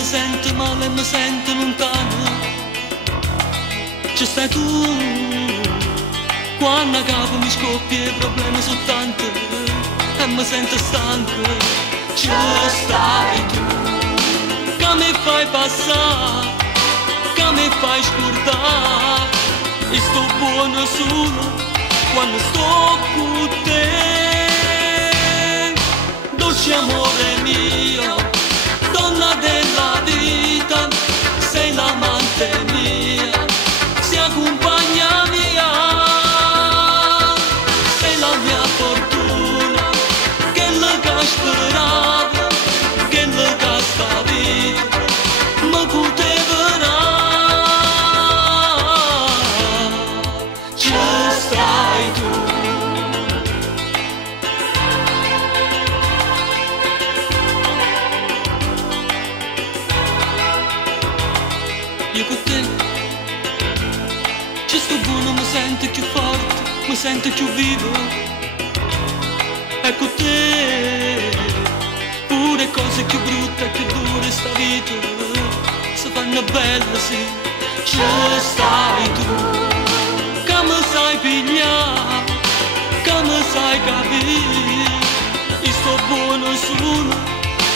mi sento male, mi sento lontano. Ci stai tu, quando a capo mi scoppia i problemi sono tanti e mi sento stanco. Ci stai tu, che mi fai passare, che mi fai scordare, e sto buono solo quando sto con te. Dolce amore mio, donna della vita, sei l'amante mia, sei compagna mia, sei la mia fortuna, quella che speravo, quella che sta vita mi poteva dare. Ci stai tu. Io con te ci sto buono, mi sento più forte, mi sento più vivo. E con te pure cose più brutte e più dure sta vita si fanno belle, sì. Ci stai tu, che mi sai pigliare, che mi sai capire, io sto buono solo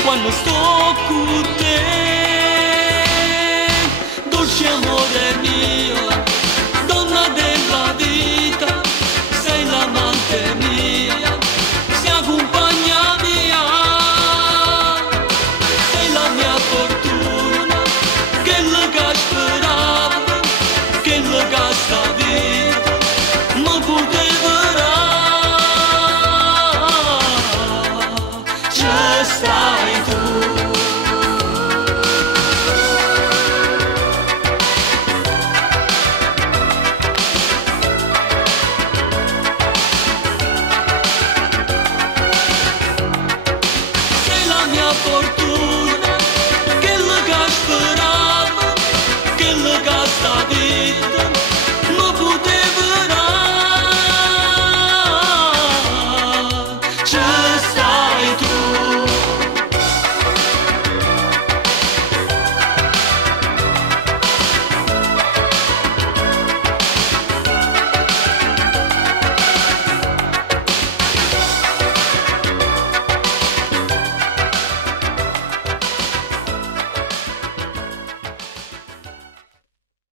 quando sto con te.